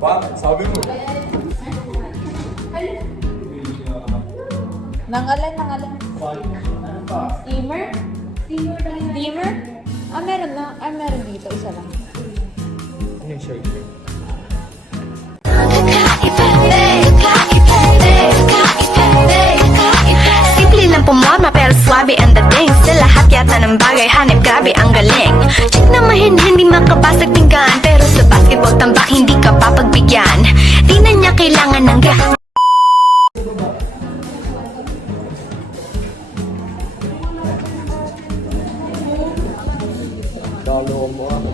Bakit? Sabi mo. Nangalan. Steamer? Steamer? Meron na. Meron dito. Isa lang. Ano yung shirt? Simple lang pumorma pero swabe ang dating. Sa lahat yata ng bagay hanip grabe ang galing. Check na mahin hindi makabasag tinggan, pero sa basketball tambak hindi ka papagbigyan. Di na niya kailangan ng gahan. Dalo mo ako.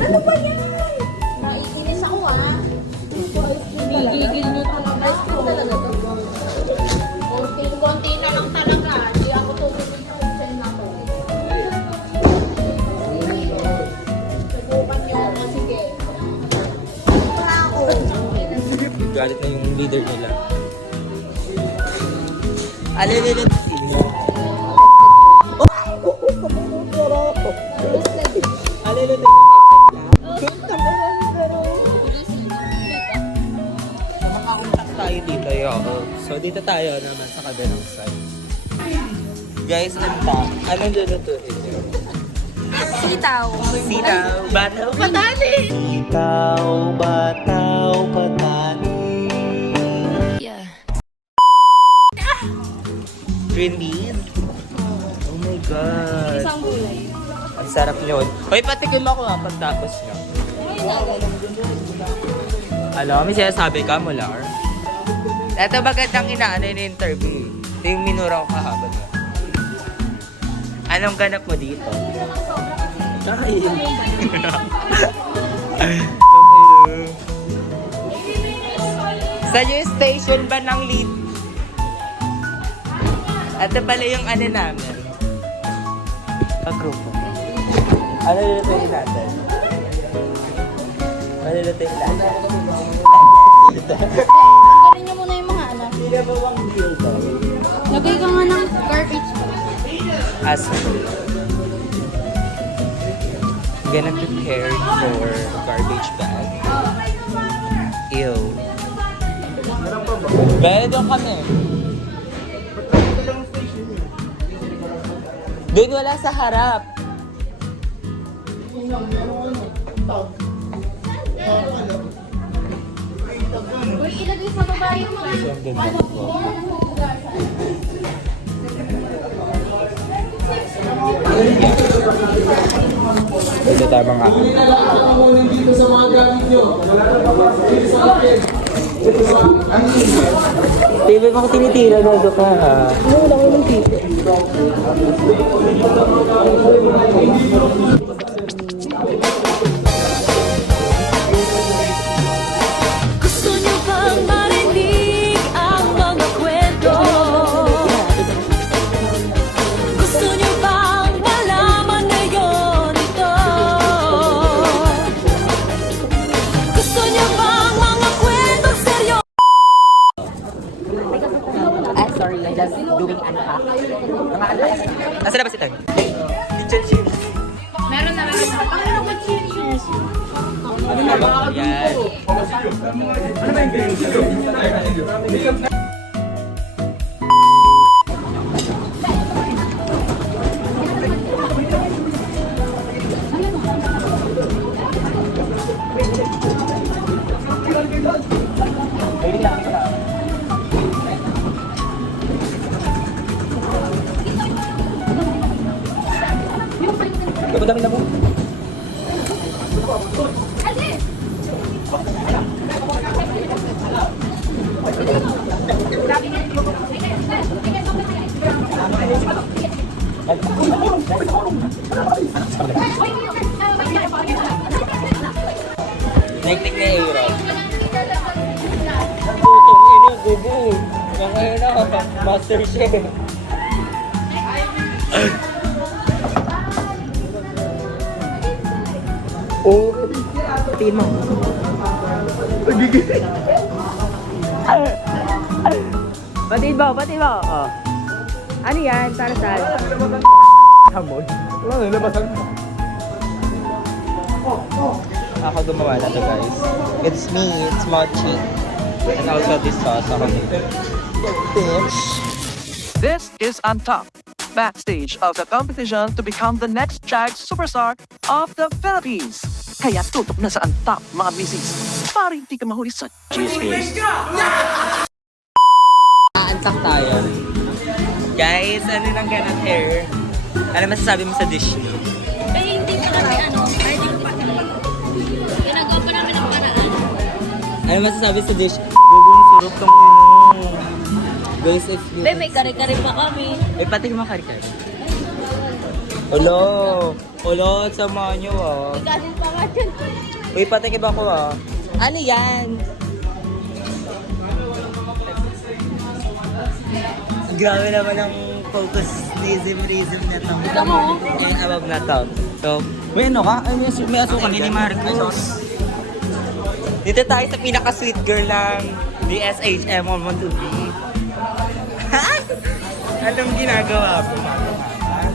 Ano ba yan? Maiinis ako Gigigil nyo talaga. Talaga to. Konti na lang talaga. Hindi ako tutulog sa kitchen na to. Subukan nyo. Sige. Galit na yung leader nila. Alin. Tayo dito yun. So dito tayo naman sa kabilang side. Guys, anong lulutuin nyo? Sitaw. Sitaw, bataw, patani! Sitaw, bataw, patani. Yeah. Green beans? Oh my God. Isang gulay. Ang sarap yun. Hoy, patikim ako pagtapos nyo. Alam, may sinasabi ka mo, Lar. Ito magandang inaano yung interview. Ito yung minura ko kahapon. Anong ganap mo dito? Kain. Sa yung station ba ng lead? Ito pala yung ano namin. Kagrupo. Ano lulutuin natin? Ano lulutuin natin? Galing nyo muna yung mga anak. Hindi na ba bang deal to? Lagay ka nga ng garbage. As gonna prepare for garbage bag. Ew. Bale, doon kami. Doon wala sa harap. Uy, ilagay sa baba yung mga Dito tayo mga dito sa mga gamit nyo. Wala na pa dito sa akin. TV mo ko tinitira na doon ka. Wala ko ng TV. Gusto niyo bang marinig ang mga kwento? Gusto niyo bang malaman ngayon ito? Gusto niyo bang mga kwento seryo? Sorry, I'm just doing ano ka. Nasaan na ba si Tag? Kitchen chips. Meron na rin. Pakita ko cheers. Yan. Dami na mo. Nektik na hero. Putong ino, gubo. Ngayon na, Master Chef. Oh, tingin mo. Batiin mo. Oh. Ano yan? Para saan? Hamon. Wala, nilabasan mo. Ako gumawa na to, guys. It's me, it's Mochi. And also this sauce ako dito. Bitch. This is on top, backstage of the competition to become the next child superstar of the Philippines. Kaya tutok na sa on top, mga misis, para hindi ka mahuli sa cheesecake. Aantak tayo. Guys, ano nang ganang hair? Ano masasabi mo sa dish niyo? Kaya hindi pa kami ready pa. Ginagawa pa namin ang paraan. Ano masasabi sa dish? Gugong surop tong ino. Guys, if you... Be, may kare-kare pa kami. Ay, pati mo kari-kari. Ulo! Ulo, sama nyo ah. Ikasin pa nga dyan. Uy, patikim ako ah. Ano yan? Grabe naman ang focusism na to. Ikaw mo. Yung above na to. So, may ano ka? Ay, may asukan din ni Marcos. Dito tayo sa pinaka-sweet girl ng DSHM 112B. Anong ginagawa mo?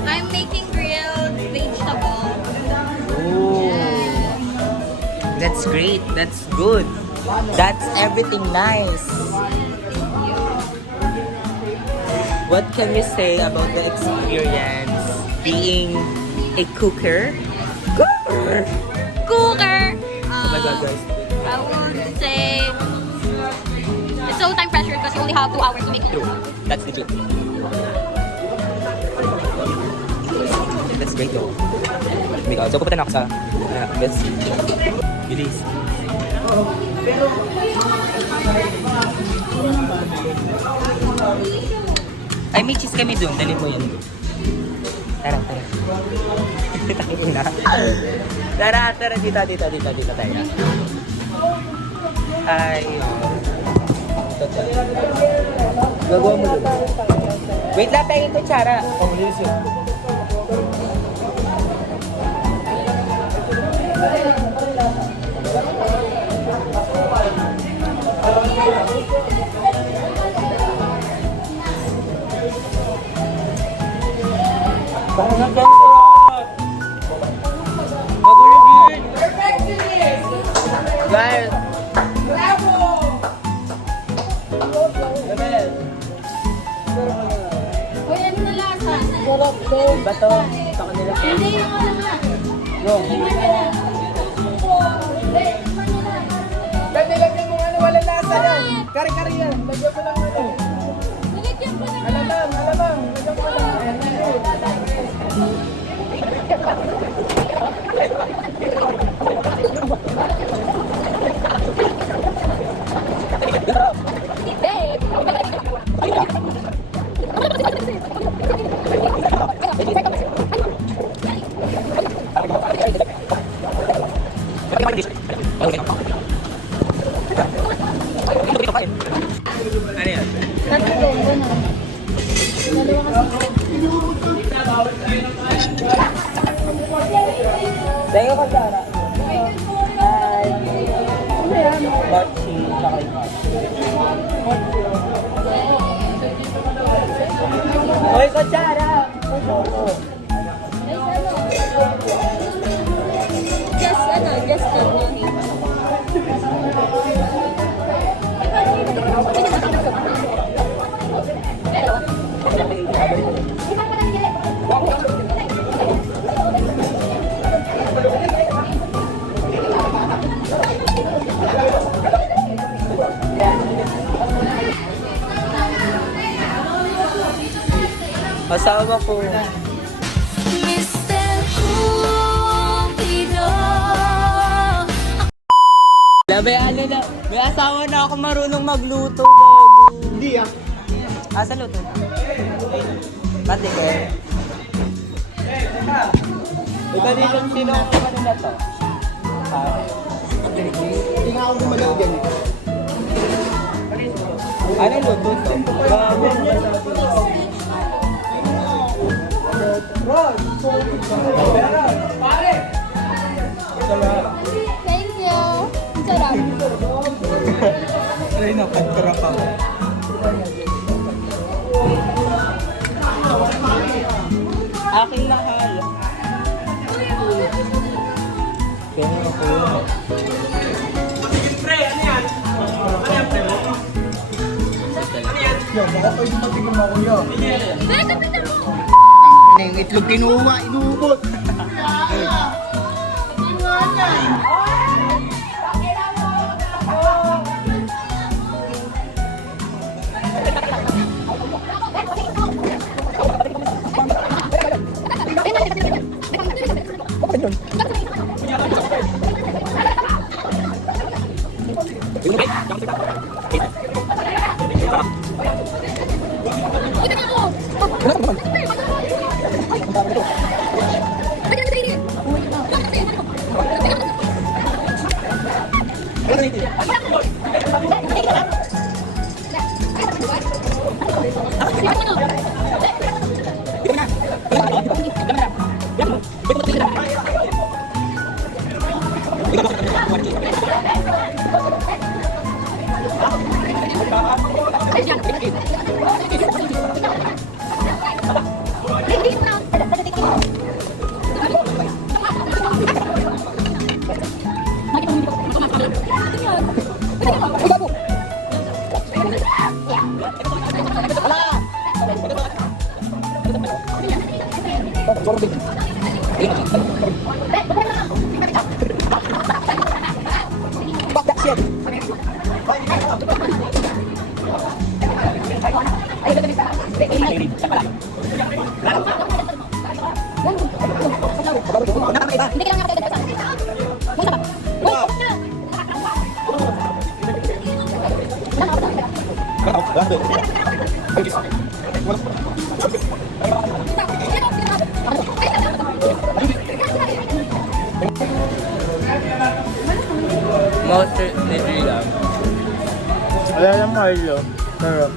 I'm making grilled vegetable. Oh. That's great. That's good. That's everything nice. What can you say about the experience being a cooker? Cooker! Oh my god, guys. I would say it's so time pressure because you only have 2 hours to make it. True. That's the truth. That's great though. Oh my god. So, pupunta na ako sa best. Bilis. Ay, may cheese kami doon. Dali mo yan. Tara, tara. Tangina. Tara, dito tayo. Ay. Ito. Gagawa mo doon. Wait lang tayo ito, Chara. Pumulis yun. Bakit ang sarap? Magulo din! Guys! Uy, ano na lasa? Ba to? Sa kanila. Hindi yung ano na. Go! Dahil nilagyan mo ano, wala lasa yan. Kari-kari yan. Lagyan mo lang ano. Nilagyan ko na. Alamang. Lagyan mo lang. Ano yan? Tatlo, gano'n. Dalawa kasi. Tayo ka, Chara. Hi! Mochi, tsaka ikaw. Hoy, Kutsara! Just ano. Asawa ko. Mr. Cupido. May asawa na ako marunong magluto, bago. Hindi ah. Asa luto? Pati ka. Ito dito sino ano na to? Hindi nga ako gumagal dyan eh. Ano luto to? Bago. Thank you. Sarap. Ay, napagkara ka. Akin mahal. Kaya ako. Yung itlog kinuha, inubot. Monster City lang. Wala lang Mario. Pero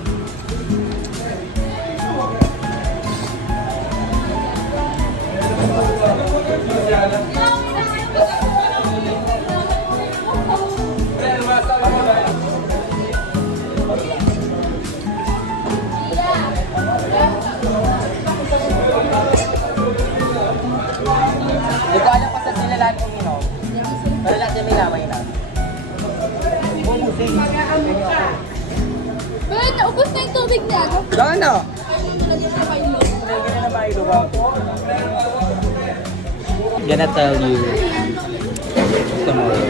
hindi ko alam kung saan sila lahat uminom. Pero lahat yung may lamay na. But, naubos na yung tubig niya. Gano? Gonna tell you tomorrow.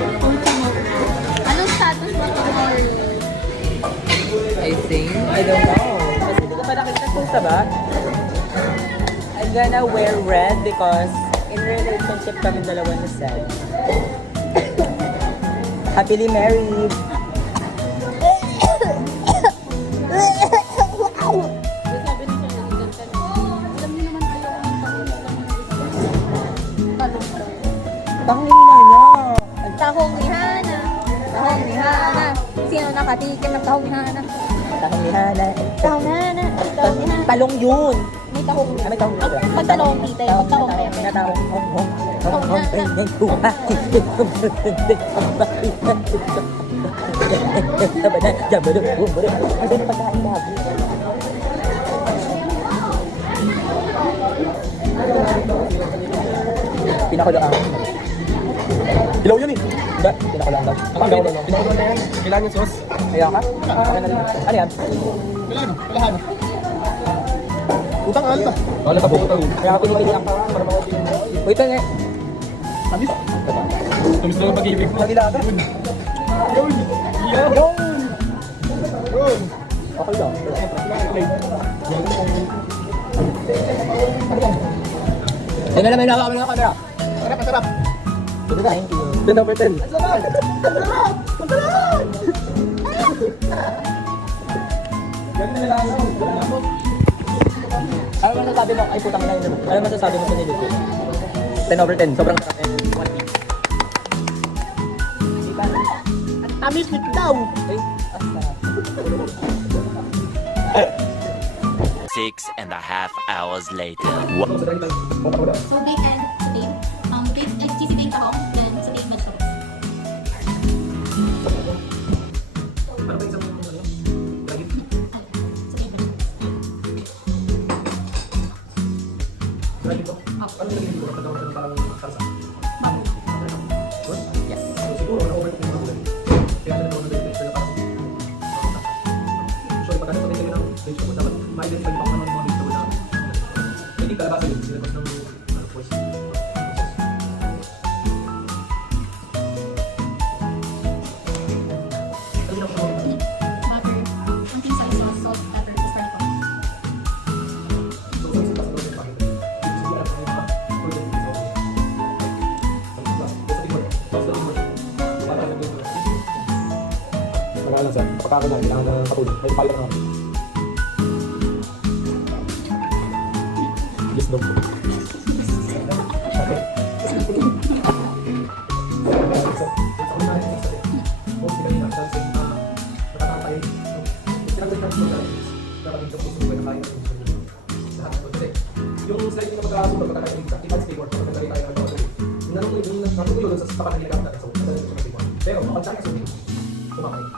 Anong status mo tomorrow? I think, I don't know. Kasi hindi ko pa nakita sa ba? I'm gonna wear red because in relationship kami dalawa ni Seth. Happily married. Tanghina niya. Tahong ni Hana. Tahong ni Hana. Sino nakatikim ng tahong ni Hana? Tanghina na. Tahong ni Hana. Tahong ni Hana. Talong yun. May tahong ni Ah, may tahong dito. Pag talong dito, pag tahong kayo. Tinatawag hong hong. Hong Hong na. ganyan buhay. Sabay na. Jabado. Bumbre. Kasi yung pagkain lagi. Pinakulaan. Ilaw yun eh. Ba? Pinakulaan daw. Pinakulo na yan. Kailangan yung sauce. Kaya ka? Ano yan? Kailangan. Kailangan. Utang alta. Wala ka po. Kaya ka pinipili ang parang para makapili. Wait lang eh. Tamis. Tamis na lang pag-ibig. Nagilaga. Yun. Yun. Yun. Okay lang. Tingnan naman yung kamera. Masarap, masarap. Ito ka, thank you. 10/10. Ano masasabi mo? Ay, putang ina yun. Ano masasabi mo sa nilito? 10/10. Sobrang sarap. Tamis nito daw. Ay, sarap. 6.5 hours later. So, bake and steam. Bake and cheesy bake tahong, then steam vegetables. Lagi ko. Ano yung dito? Pagkakaroon ka ng parang salsa. Yes. So, siguro, na-overcook yung mga gulay. Kaya na naman na-date na parang so, pagka naman kayo ng vegetable, dapat ma-identify yung mga vegetable na hindi kalabasa yun. Sinagos ng force. Ano yung mga Butter, konting soy sauce, salt, pepper, just like that. Magalang sa pagkakaroon na kailangan ng katulad. May pala na yes, dog. Yung slide na pagkakasundo, pagkakaroon ng advanced keyboard, pag nagdali tayo ng mga tuloy. Yung nanong ko yun sa pakaniligang natin. So, nagdali ko sa keyboard. Pero, kapag sa akin, kumakain.